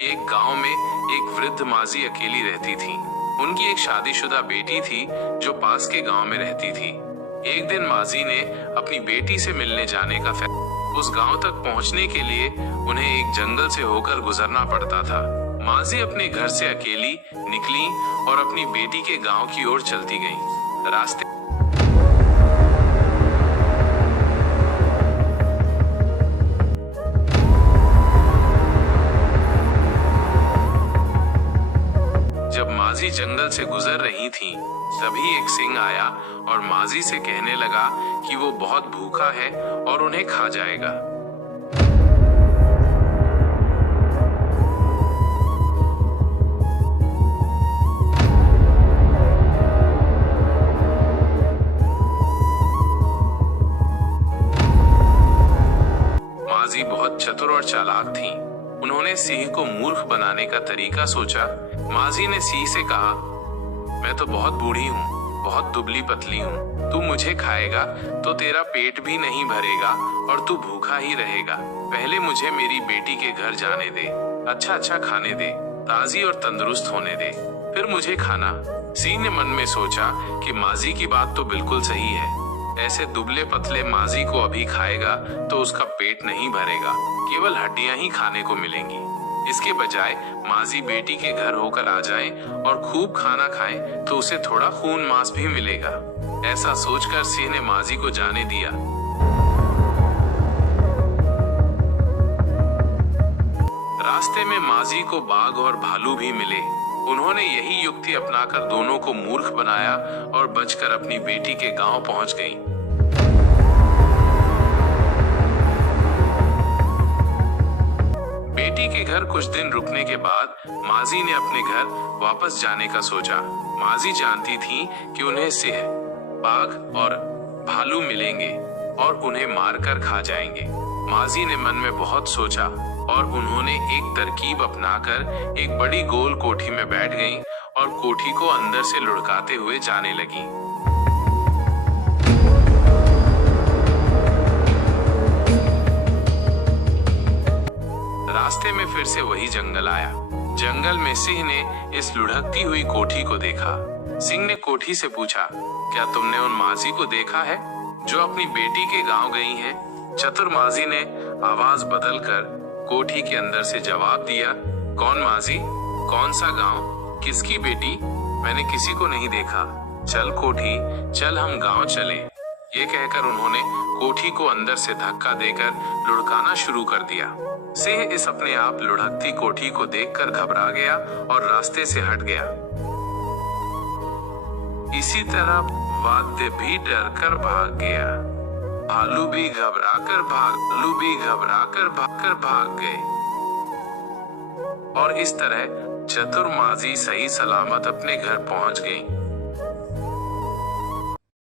एक गांव में एक वृद्ध माजी अकेली रहती थी। उनकी एक शादीशुदा बेटी थी जो पास के गांव में रहती थी। एक दिन माजी ने अपनी बेटी से मिलने जाने का फैसला। उस गांव तक पहुंचने के लिए उन्हें एक जंगल से होकर गुजरना पड़ता था। माजी अपने घर से अकेली निकली और अपनी बेटी के गांव की ओर चलती गईं। रास्ते जब माजी जंगल से गुजर रही थी, तभी एक सिंह आया और माजी से कहने लगा कि वो बहुत भूखा है और उन्हें खा जाएगा। माजी बहुत चतुर और चालाक थी। उन्होंने सिंह को मूर्ख बनाने का तरीका सोचा। माजी ने सिंह से कहा, मैं तो बहुत बूढ़ी हूँ, बहुत दुबली पतली हूँ। तू मुझे खाएगा तो तेरा पेट भी नहीं भरेगा और तू भूखा ही रहेगा। पहले मुझे मेरी बेटी के घर जाने दे, अच्छा अच्छा खाने दे, ताजी और तंदुरुस्त होने दे, फिर मुझे खाना। सिंह ने मन में सोचा कि माजी की बात तो बिल्कुल सही है। ऐसे दुबले पतले माजी को अभी खाएगा तो उसका पेट नहीं भरेगा, केवल हड्डियां ही खाने को मिलेंगी। इसके बजाय माजी बेटी के घर होकर आ जाए और खूब खाना खाए तो उसे थोड़ा खून मांस भी मिलेगा। ऐसा सोचकर सिंह ने माजी को जाने दिया। रास्ते में माजी को बाघ और भालू भी मिले। उन्होंने यही युक्ति अपनाकर दोनों को मूर्ख बनाया और बचकर अपनी बेटी के गांव पहुंच गईं। बेटी के घर कुछ दिन रुकने के बाद माजी ने अपने घर वापस जाने का सोचा। माजी जानती थी कि उन्हें सिंह, बाघ और भालू मिलेंगे और उन्हें मारकर खा जाएंगे। माजी ने मन में बहुत सोचा और उन्होंने एक तरकीब अपनाकर एक बड़ी गोल कोठी में बैठ गईं और कोठी को अंदर से लुढ़काते हुए जाने लगी। रास्ते में फिर से वही जंगल आया। जंगल में सिंह ने इस लुढ़कती हुई कोठी को देखा। सिंह ने कोठी से पूछा, क्या तुमने उन माजी को देखा है जो अपनी बेटी के गांव गई हैं? चतुर माजी ने आवाज बदलकर कोठी के अंदर से जवाब दिया, कौन माजी, कौन सा गांव, किसकी बेटी? मैंने किसी को नहीं देखा। चल कोठी, चल हम गांव चलें। ये कहकर उन्होंने कोठी को अंदर से धक्का देकर लुढ़काना शुरू कर दिया। सिंह इस अपने आप लुढ़कती कोठी को देखकर घबरा गया और रास्ते से हट गया। इसी तरह वाद्य भी डर कर भाग गया। भालू भी घबराकर भाग गए और इस तरह चतुर माजी सही सलामत अपने घर पहुंच गई।